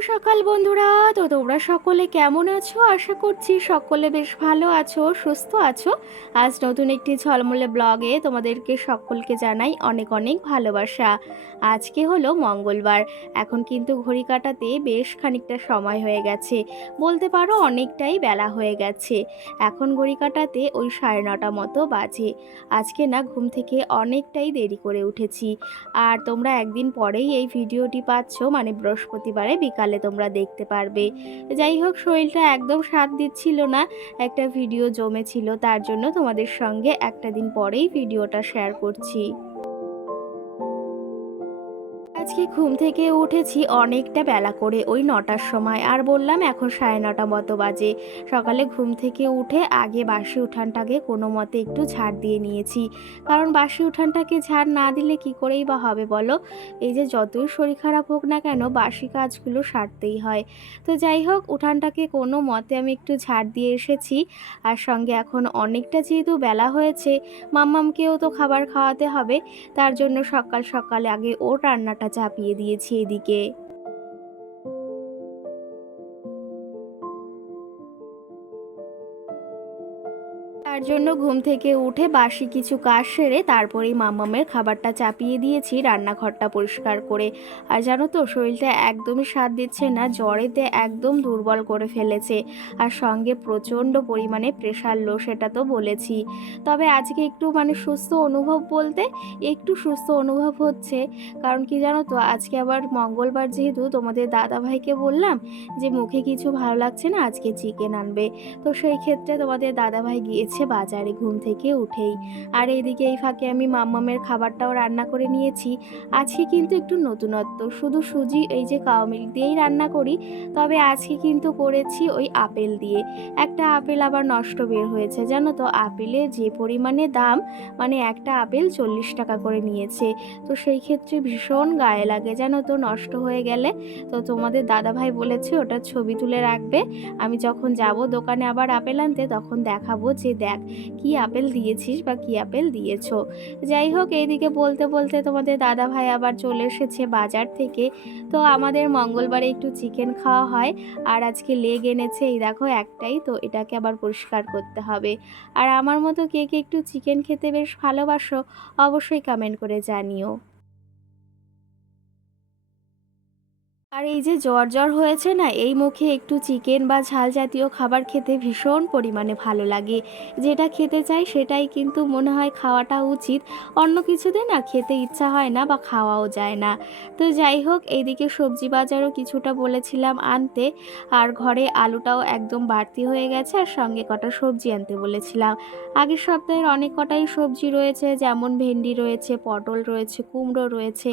সকাল বন্ধুরা। তো তোমরা সকলে কেমন আছো? আশা করছি সকলে বেশ ভালো আছো, সুস্থ আছো। আজ নতুন একটি ঝলমলে ব্লগে তোমাদেরকে সকলকে জানাই অনেক অনেক ভালোবাসা। আজকে হলো মঙ্গলবার। এখন কিন্তু ঘড়ি কাটাতে বেশ খানিকটা সময় হয়ে গেছে, বলতে পারো অনেকটাই বেলা হয়ে গেছে। এখন ঘড়ি কাটাতে ওই 9:30 মতো বাজে। আজকে না ঘুম থেকে অনেকটাই দেরি করে উঠেছি। আর তোমরা একদিন পরেই এই ভিডিওটি পাচ্ছ, মানে বৃহস্পতিবারে বিকালে তোমরা দেখতে পারবে। যাই হোক, শরীরটা একদম সাথ দিচ্ছিল না, একটা ভিডিও জমেছিল, তার জন্য তোমাদের সঙ্গে একটা দিন পরেই ভিডিওটা শেয়ার করছি। আজকে ঘুম থেকে উঠেছি অনেকটা বেলা করে, ওই 9টার সময়। আর বললাম এখন 9:30 মতো বাজে। সকালে ঘুম থেকে উঠে আগে বাসি উঠানটাকে কোনো মতে একটু ঝাড় দিয়ে নিয়েছি, কারণ বাসি উঠানটাকে ঝাড় না দিলে কি করেই বা হবে বলো। এই যে যতই শরীর খারাপ হোক না কেন, বাসি কাজগুলো সারতেই হয়। তো যাই হোক, উঠানটাকে কোনো মতে আমি একটু ঝাড় দিয়ে এসেছি। আর সঙ্গে এখন অনেকটা যেহেতু বেলা হয়েছে, মাম্মামকেও তো খাবার খাওয়াতে হবে, তার জন্য সকাল সকাল আগে ওর রান্নাটা চাপিয়ে দিয়েছি এদিকে। তার জন্য ঘুম থেকে উঠে বাসি কিছু কাজ সেরে তারপরেই মাম্মামের খাবারটা চাপিয়ে দিয়েছি, রান্নাঘরটা পরিষ্কার করে। আর জানো তো, শরীরটা একদমই সাথ দিচ্ছে না, জ্বরেতে একদম দুর্বল করে ফেলেছে। আর সঙ্গে প্রচণ্ড পরিমাণে প্রেশার লো, সেটা তো বলেছি। তবে আজকে একটু মানে সুস্থ অনুভব বলতে একটু সুস্থ অনুভব হচ্ছে। কারণ কি জানো তো, আজকে আবার মঙ্গলবার যেহেতু, তোমাদের দাদাভাইকে বললাম যে মুখে কিছু ভালো লাগছে না, আজকে চিকেন আনবে। তো সেই ক্ষেত্রে তোমাদের দাদাভাই গিয়েছে বাজারে ঘুম থেকে উঠেই। আর এইদিকে এই ফাঁকে আমি মাম্মামের খাবারটাও রান্না করে নিয়েছি। আজকে কিন্তু একটু নতুনত্ব, শুধু সুজি এই যে কাউ মিল্ক দিয়েই রান্না করি, তবে আজকে কিন্তু করেছি ওই আপেল দিয়ে। একটা আপেল আবার নষ্ট বের হয়েছে, জানো তো, আপেলের যে পরিমাণে দাম, মানে একটা আপেল 40 টাকা করে নিয়েছে। তো সেই ক্ষেত্রে ভীষণ গায়ে লাগে জানো তো, নষ্ট হয়ে গেলে। তো তোমাদের দাদাভাই বলেছে ওটা ছবি তুলে রাখবে, আমি যখন যাব দোকানে আবার আপেল আনতে তখন দেখাবো যে দেখ কি আপেল দিয়েছিস বা কি আপেল দিয়েছো। যাই হোক, এইদিকে বলতে বলতে তোমাদের দাদা ভাই আবার চলে এসেছে বাজার থেকে। তো আমাদের মঙ্গলবারে একটু চিকেন খাওয়া হয়, আর আজকে লেগ এনেছে, এই দেখো একটাই, তো এটাকে আবার পরিষ্কার করতে হবে। আর আমার মতো কে কে একটু চিকেন খেতে বেশ ভালোবাসো, অবশ্যই কমেন্ট করে জানিও। আর এই যে জ্বর জ্বর হয়েছে না, এই মুখে একটু চিকেন বা ঝাল জাতীয় খাবার খেতে ভীষণ পরিমাণে ভালো লাগে। যেটা খেতে চাই সেটাই কিন্তু মনে হয় খাওয়াটা উচিত। অন্য কিছুতে না খেতে ইচ্ছা হয় না বা খাওয়াও যায় না। তো যাই হোক, এইদিকে সবজি বাজারও কিছুটা বলেছিলাম আনতে। আর ঘরে আলুটাও একদম বাড়তি হয়ে গেছে, আর সঙ্গে কটা সবজি আনতে বলেছিলাম। আগের সপ্তাহের অনেক কটাই সবজি রয়েছে, যেমন ভেন্ডি রয়েছে, পটল রয়েছে, কুমড়ো রয়েছে,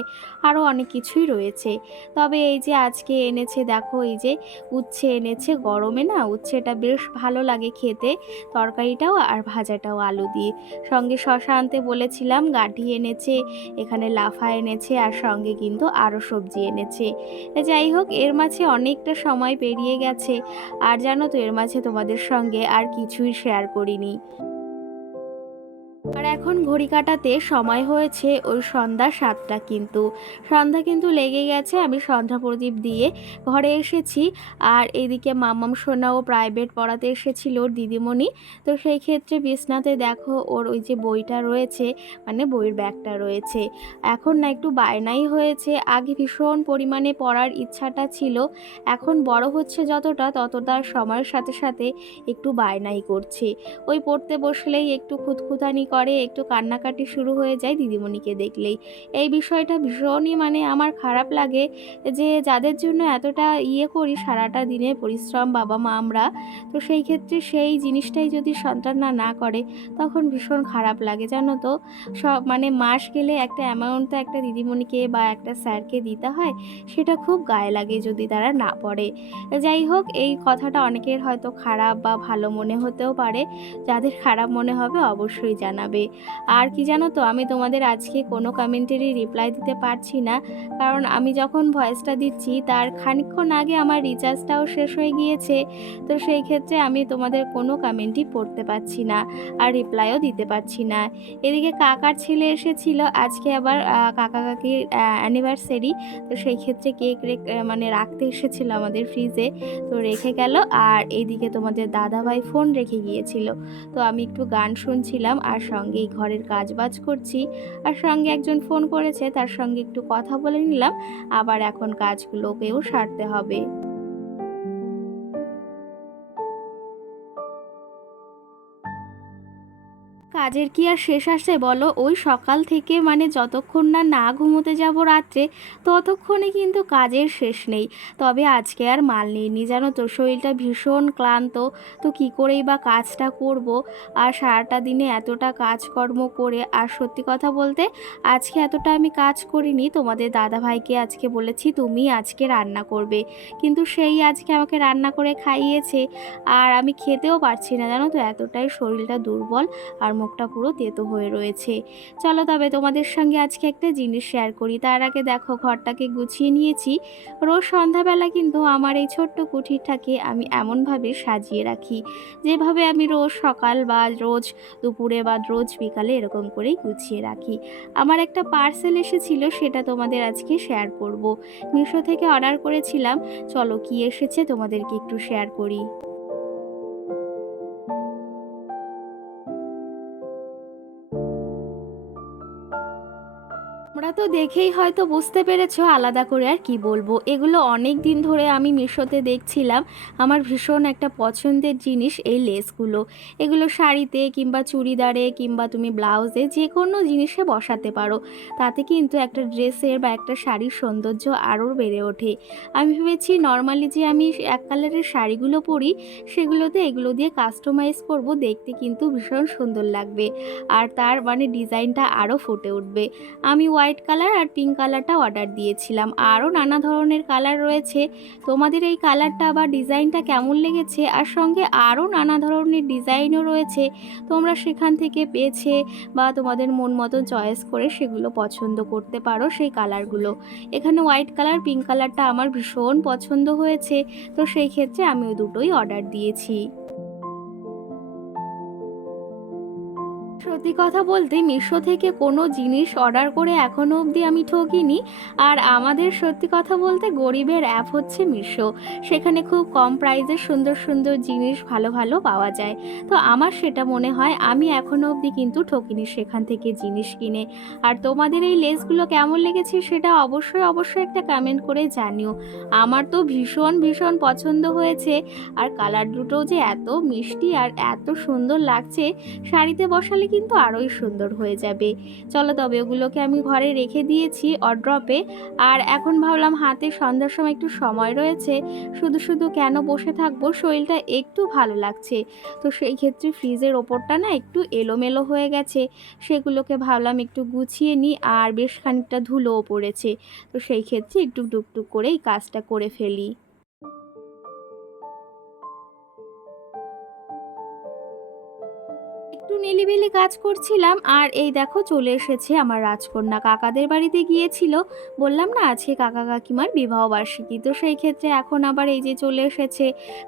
আরও অনেক কিছুই রয়েছে। তবে এই যে আজকে এনেছে, দেখো এই যে উচ্ছে এনেছে, গরমে না উচ্ছেটা বেশ ভালো লাগে খেতে, তরকারিটাও আর ভাজাটাও আলু দিয়ে। সঙ্গে শশা আনতে বলেছিলাম, গাঁঠি এনেছে, এখানে লাফা এনেছে, আর সঙ্গে কিন্তু আরও সবজি এনেছে। যাই হোক, এর মাঝে অনেকটা সময় পেরিয়ে গেছে। আর জানো তো, এর মাঝে তোমাদের সঙ্গে আর কিছুই শেয়ার করিনি। আর এখন ঘড়ি কাটাতে সময় হয়েছে ওই সন্ধ্যা 7টা, কিন্তু সন্ধ্যা কিন্তু লেগে গেছে। আমি সন্ধ্যা প্রদীপ দিয়ে ঘরে এসেছি। আর এদিকে মাম্মাম সোনাও প্রাইভেট পড়াতে এসেছিল ওর দিদিমণি। তো সেই ক্ষেত্রে বিছনাতে দেখো ওর ওই যে বইটা রয়েছে, মানে বইয়ের ব্যাগটা রয়েছে। এখন না একটু বায়নাই হয়েছে, আগে ভীষণ পরিমাণে পড়ার ইচ্ছাটা ছিল, এখন বড় হচ্ছে যতটা ততটা সময়ের সাথে সাথে একটু বায়নাই করছে। ওই পড়তে বসলেই একটু খুঁতখুঁতানি করে, একটু কান্নাকাটি শুরু হয়ে যায় দিদিমণিকে দেখলেই। এই বিষয়টা ভীষণই মানে আমার খারাপ লাগে, যে যাদের জন্য এতটা করি সারাটা দিনে পরিশ্রম বাবা মা আমরা, তো সেই ক্ষেত্রে সেই জিনিসটাই যদি সন্তানরা না করে, তখন ভীষণ খারাপ লাগে জানো তো। সব মানে মাস গেলে একটা অ্যামাউন্ট তো একটা দিদিমণিকে বা একটা স্যারকে দিতে হয়, সেটা খুব গায়ে লাগে যদি তারা না পড়ে। যাই হোক, এই কথাটা অনেকের হয়তো খারাপ বা ভালো মনে হতেও পারে, যাদের খারাপ মনে হবে অবশ্যই জানাবে। জানাবে। আর কি জানো তো, আমি তোমাদের আজকে কোনো কমেন্টেরই রিপ্লাই দিতে পারছি না, কারণ আমি যখন ভয়েসটা দিচ্ছি তার খানিকক্ষণ আগে আমার রিচার্জটাও শেষ হয়ে গিয়েছে। তো সেই ক্ষেত্রে আমি তোমাদের কোনো কমেন্টই পড়তে পারছি না, আর রিপ্লাইও দিতে পারছি না। এদিকে কাকার ছেলে এসেছিল আজকে, আবার কাকা কাকির অ্যানিভার্সারি। তো সেই ক্ষেত্রে কেক মানে রাখতে এসেছিল আমাদের ফ্রিজে, তো রেখে গেল। আর এইদিকে তোমাদের দাদাভাই ফোন রেখে গিয়েছিল। তো আমি একটু গান শুনছিলাম আর সঙ্গে এই ঘরের কাজ বাজ করছি, আর সঙ্গে একজন ফোন করেছে, তার সঙ্গে একটু কথা বলে নিলাম। আবার এখন কাজগুলোকেও সারতে হবে। কাজের কি আর শেষ আসে বলো? ওই সকাল থেকে মানে যতক্ষণ না না ঘুমোতে যাব রাত্রে, ততক্ষণে কিন্তু কাজের শেষ নেই। তবে আজকে আর মাল নিইনি, জানো তো, শরীরটা ভীষণ ক্লান্ত। তো কি করেই বা কাজটা করব, আর সারাটা দিনে এতটা কাজকর্ম করে, আর সত্যি কথা বলতে আজকে এতটা আমি কাজ করিনি। তোমাদের দাদাভাইকে আজকে বলেছি তুমি আজকে রান্না করবে, কিন্তু সেই আজকে আমাকে রান্না করে খাইয়েছে। আর আমি খেতেও পারছি না, জানো তো, এতটাই শরীরটা দুর্বল আর মুখটা পুরো তেতো হয়ে রয়েছে। চলো তবে তোমাদের সঙ্গে আজকে একটা জিনিস শেয়ার করি। তার আগে দেখো, ঘরটাকে গুছিয়ে নিয়েছি। রোজ সন্ধ্যাবেলা কিন্তু আমার এই ছোট্ট কুঠিরটাকে আমি এমনভাবে সাজিয়ে রাখি, যেভাবে আমি রোজ সকাল বা রোজ দুপুরে বা রোজ বিকালে এরকম করেই গুছিয়ে রাখি। আমার একটা পার্সেল এসেছিল, সেটা তোমাদের আজকে শেয়ার করব। মিশো থেকে অর্ডার করেছিলাম। চলো কি এসেছে তোমাদেরকে একটু শেয়ার করি। তোমরা তো দেখেই হয়তো বুঝতে পেরেছো, আলাদা করে আর কি বলবো। এগুলো অনেক দিন ধরে আমি মিশোতে দেখছিলাম। আমার ভীষণ একটা পছন্দের জিনিস এই লেসগুলো। এগুলো শাড়িতে কিংবা চুড়িদারে কিংবা তুমি ব্লাউজে যে কোনো জিনিসে বসাতে পারো। তাতে কিন্তু একটা ড্রেসের বা একটা শাড়ির সৌন্দর্য আরও বেড়ে ওঠে। আমি ভেবেছি নর্মালি যে আমি এক কালারের শাড়িগুলো পরি, সেগুলোতে এগুলো দিয়ে কাস্টমাইজ করব, দেখতে কিন্তু ভীষণ সুন্দর লাগবে। আর তার মানে ডিজাইনটা আরও ফুটে উঠবে। আমি হোয়াইট কালার আর পিঙ্ক কালারটা অর্ডার দিয়েছিলাম, আরও নানা ধরনের কালার রয়েছে। তোমাদের এই কালারটা বা ডিজাইনটা কেমন লেগেছে, আর সঙ্গে আরও নানা ধরনের ডিজাইনও রয়েছে, তোমরা সেখান থেকে পেয়েছে বা তোমাদের মন মতো চয়েস করে সেগুলো পছন্দ করতে পারো সেই কালারগুলো। এখানে হোয়াইট কালার পিঙ্ক কালারটা আমার ভীষণ পছন্দ হয়েছে, তো সেই ক্ষেত্রে আমি ওই দুটোই অর্ডার দিয়েছি। সত্যি কথা বলতে মিশো থেকে কোনো জিনিস অর্ডার করে এখনও অবধি আমি ঠকিনি। আর আমাদের সত্যি কথা বলতে গরিবের অ্যাপ হচ্ছে মিশো। সেখানে খুব কম প্রাইসে সুন্দর সুন্দর জিনিস ভালো ভালো পাওয়া যায়। তো আমার সেটা মনে হয় আমি এখনও অবধি কিন্তু ঠকিনি সেখান থেকে জিনিস কিনে। আর তোমাদের এই লেসগুলো কেমন লেগেছে সেটা অবশ্যই অবশ্যই একটা কমেন্ট করে জানিও। আমার তো ভীষণ ভীষণ পছন্দ হয়েছে। আর কালার দুটো যে এত মিষ্টি আর এত সুন্দর লাগছে, শাড়িতে বসালে কিন্তু আরোই সুন্দর হয়ে যাবে। চলো তবে ওগুলোকে আমি ঘরে রেখে দিয়েছি অড্রপে। আর এখন ভাবলাম হাতে সন্ধ্যার সময় একটু সময় রয়েছে, শুধু শুধু কেন বসে থাকবো, শরীরটা একটু ভালো লাগছে। তো সেই ক্ষেত্রে ফ্রিজের ওপরটা না একটু এলোমেলো হয়ে গেছে, সেগুলোকে ভাবলাম একটু গুছিয়ে নিই। আর বেশ খানিকটা ধুলোও পড়েছে, তো সেই ক্ষেত্রে একটু টুকটুক করে এই কাজটা করে ফেলি। একটু নিলিবিলি কাজ করছিলাম, আর এই দেখো চলে এসেছে আমার রাজকন্যা। কাকাদের বাড়িতে গিয়েছিল, বললাম না আজকে কাকা কাকিমার বিবাহ বার্ষিকী। তো সেই ক্ষেত্রে এখন আবার এই যে চলে এসেছে।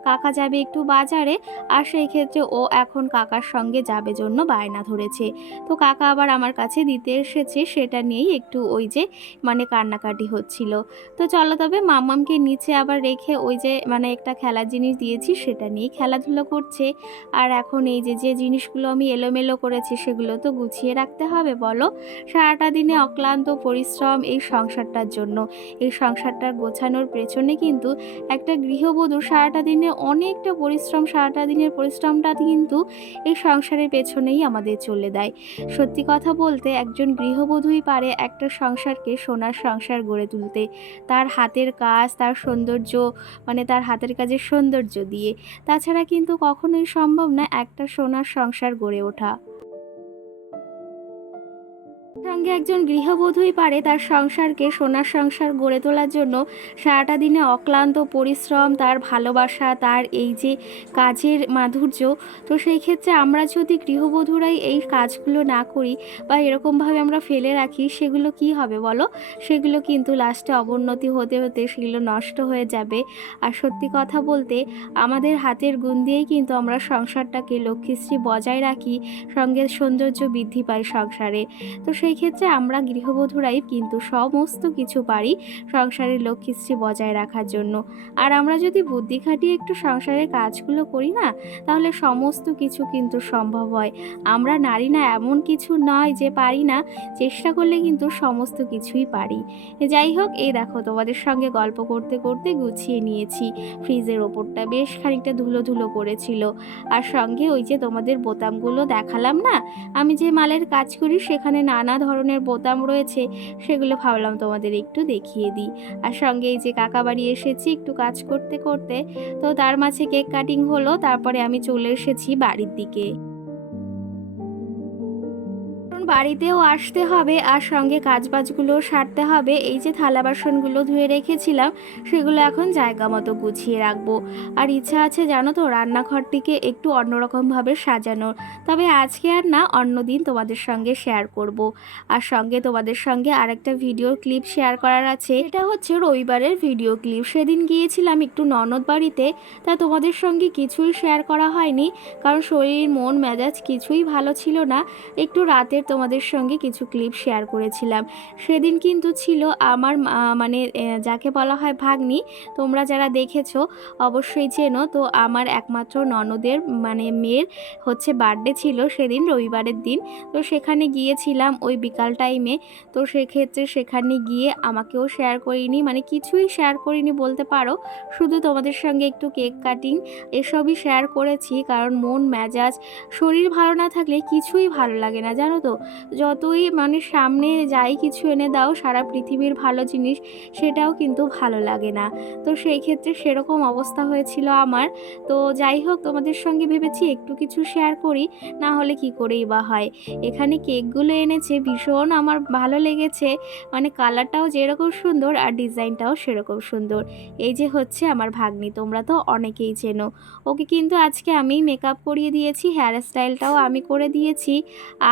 কাকা যাবে একটু বাজারে, আর সেই ক্ষেত্রে ও এখন কাকার সঙ্গে যাবে জন্য বায়না ধরেছে। তো কাকা আবার আমার কাছে দিতে এসেছে, সেটা নিয়েই একটু ওই যে মানে কান্নাকাটি হচ্ছিল। তো চলো তবে মাম্মামকে নিচে আবার রেখে ওই যে মানে একটা খেলার জিনিস দিয়েছি, সেটা নিয়েই খেলাধুলো করছে। আর এখন এই যে যে জিনিসগুলো আমি এলোমেলো করেছি সেগুলো তো গুছিয়ে রাখতে হবে বলো। সারাটা দিনে অক্লান্ত পরিশ্রম এই সংসারটার জন্য। এই সংসারটার গোছানোর পেছনে কিন্তু একটা গৃহবধূ সারাটা দিনে অনেকটা পরিশ্রম, সারাটা দিনের পরিশ্রমটা কিন্তু এই সংসারের পেছনেই আমাদের চলে দেয়। সত্যি কথা বলতে একজন গৃহবধূই পারে একটা সংসারকে সোনার সংসার গড়ে তুলতে, তার হাতের কাজ, তার সৌন্দর্য, মানে তার হাতের কাজের সৌন্দর্য দিয়ে। তাছাড়া কিন্তু কখনোই সম্ভব না একটা সোনার সংসার গড়ে ওঠা। সঙ্গে সঙ্গে একজন গৃহবধূই পারে তার সংসারকে সোনার সংসার গড়ে তোলার জন্য সারাটা দিনে অক্লান্ত পরিশ্রম, তার ভালোবাসা, তার এই যে কাজের মাধুর্য। তো সেই ক্ষেত্রে আমরা যদি গৃহবধূরাই এই কাজগুলো না করি বা এরকমভাবে আমরা ফেলে রাখি, সেগুলো কি হবে বলো? সেগুলো কিন্তু লাস্টে অবনতি হতে হতে সেগুলো নষ্ট হয়ে যাবে। আর সত্যি কথা বলতে আমাদের হাতের গুণ দিয়েই কিন্তু আমরা সংসারটাকে লক্ষ্মীশ্রী বজায় রাখি, সঙ্গে সৌন্দর্য বৃদ্ধি পায় সংসারে। তো সেই ক্ষেত্রে আমরা গৃহবধূরাই কিন্তু সমস্ত কিছু পারি সংসারের লক্ষ্মীশ্রী বজায় রাখার জন্য। আর আমরা যদি বুদ্ধি খাটিয়ে একটু সংসারের কাজগুলো করি না, তাহলে সমস্ত কিছু কিন্তু সম্ভব হয়। আমরা নারী না এমন কিছু নয় যে পারি না, চেষ্টা করলে কিন্তু সমস্ত কিছুই পারি। যাই হোক, এই দেখো তোমাদের সঙ্গে গল্প করতে করতে গুছিয়ে নিয়েছি। ফ্রিজের ওপরটা বেশ খানিকটা ধুলো ধুলো করেছিল। আর সঙ্গে ওই যে তোমাদের বোতামগুলো দেখালাম না, আমি যে মালের কাজ করি সেখানে নানা ধরনের বোতাম রয়েছে, সেগুলো ভাবলাম তোমাদের একটু দেখিয়ে দিই। আর সঙ্গে এই যে কাকা বাড়ি এসেছি একটু কাজ করতে করতে, তো তার মাঝে কেক কাটিং হলো, তারপরে আমি চলে এসেছি বাড়ির দিকে। বাড়িতেও আসতে হবে আর সঙ্গে কাজবাজগুলো সারতে হবে। এই যে থালা বাসনগুলো ধুয়ে রেখেছিলাম সেগুলো এখন জায়গা মতো গুছিয়ে রাখবো। আর ইচ্ছা আছে জানো তো রান্নাঘরটিকে একটু অন্যরকমভাবে সাজানোর, তবে আজকে আর না, অন্যদিন তোমাদের সঙ্গে শেয়ার করব। আর সঙ্গে তোমাদের সঙ্গে আরেকটা ভিডিও ক্লিপ শেয়ার করার আছে, এটা হচ্ছে রবিবারের ভিডিও ক্লিপ। সেদিন গিয়েছিলাম একটু ননদ বাড়িতে, তা তোমাদের সঙ্গে কিছুই শেয়ার করা হয়নি, কারণ শরীর মন মেজাজ কিছুই ভালো ছিল না। একটু রাতের তোমাদের সঙ্গে কিছু ক্লিপ শেয়ার করেছিলাম। সেদিন কিন্তু ছিল আমার মানে যাকে বলা হয় ভাগ্নি, তোমরা যারা দেখেছো অবশ্যই চেনো। তো আমার একমাত্র ননদের মানে মেয়ের হচ্ছে বার্থডে ছিল সেদিন, রবিবারের দিন। তো সেখানে গিয়েছিলাম ওই বিকাল টাইমে। তো সেক্ষেত্রে সেখানে গিয়ে আমাকেও শেয়ার করিনি, মানে কিছুই শেয়ার করিনি বলতে পারো, শুধু তোমাদের সঙ্গে একটু কেক কাটিং এসবই শেয়ার করেছি। কারণ মন মেজাজ শরীর ভালো না থাকলে কিছুই ভালো লাগে না জানো তো। যতই মানে সামনে যাই কিছু এনে দাও সারা পৃথিবীর ভালো জিনিস, সেটাও কিন্তু ভালো লাগে না। তো সেই ক্ষেত্রে সেরকম অবস্থা হয়েছিল আমার। তো যাই হোক, তোমাদের সঙ্গে ভেবেছি একটু কিছু শেয়ার করি, না হলে কি করেই বা হয়। এখানে কেকগুলো এনেছে ভীষণ আমার ভালো লেগেছে, মানে কালারটাও যেরকম সুন্দর আর ডিজাইনটাও সেরকম সুন্দর। এই যে হচ্ছে আমার ভাগ্নি, তোমরা তো অনেকেই চেনো ওকে, কিন্তু আজকে আমি মেকআপ করিয়ে দিয়েছি, হেয়ার স্টাইলটাও আমি করে দিয়েছি।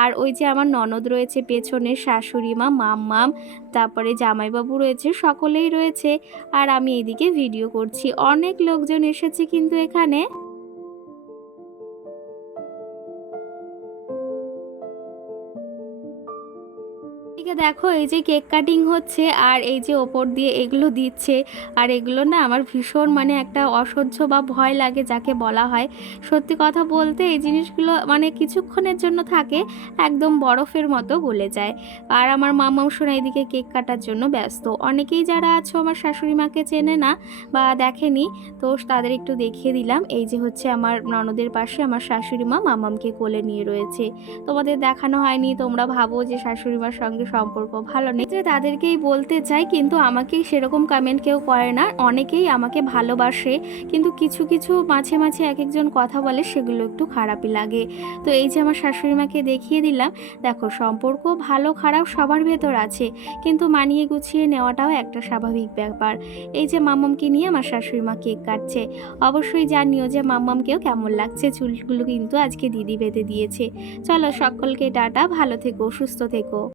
আর ওই যে আমার ননদ রয়েছে পেছনে, শাশুড়ি মা, মাম্মাম, তারপরে জামাইবাবু রয়েছে, সকলেই রয়েছে। আর আমি এইদিকে ভিডিও করছি। অনেক লোকজন এসেছে কিন্তু এখানে। এদিকে দেখো এই যে কেক কাটিং হচ্ছে আর এই যে ওপর দিয়ে এগুলো দিচ্ছে। আর এগুলো না আমার ভীষণ মানে একটা অসহ্য বা ভয় লাগে যাকে বলা হয়। সত্যি কথা বলতে এই জিনিসগুলো মানে কিছুক্ষণের জন্য থাকে, একদম বরফের মতো গলে যায়। আর আমার মামাও শোনা এদিকে কেক কাটার জন্য ব্যস্ত। অনেকেই যারা আছো আমার শাশুড়ি মাকে চেনে না বা দেখেনি, তো তাদের একটু দেখিয়ে দিলাম। এই যে হচ্ছে আমার ননদের পাশে আমার শাশুড়ি মা মামামকে কোলে নিয়ে রয়েছে। তোমাদের দেখানো হয়নি, তোমরা ভাবো যে শাশুড়ি মার সঙ্গে সম্পর্ক ভালো নেই, তাদেরকেই বলতে চাই, কিন্তু আমাকেই সেরকম কমেন্ট কেউ করে না। অনেকেই আমাকে ভালোবাসে, কিন্তু কিছু কিছু মাঝে মাঝে এক একজন কথা বলে, সেগুলো একটু খারাপই লাগে। তো এই যে আমার শাশুড়ি মাকে দেখিয়ে দিলাম। দেখো সম্পর্ক ভালো খারাপ সবার ভেতর আছে, কিন্তু মানিয়ে গুছিয়ে নেওয়াটাও একটা স্বাভাবিক ব্যাপার। এই যে মাম্মামকে নিয়ে আমার শাশুড়ি মা কেক কাটছে। অবশ্যই জানিও যে মাম্মামকেও কেমন লাগছে। চুলগুলো কিন্তু আজকে দিদি বেঁধে দিয়েছে। চলো সকলকে টাটা, ভালো থেকো, সুস্থ থেকো।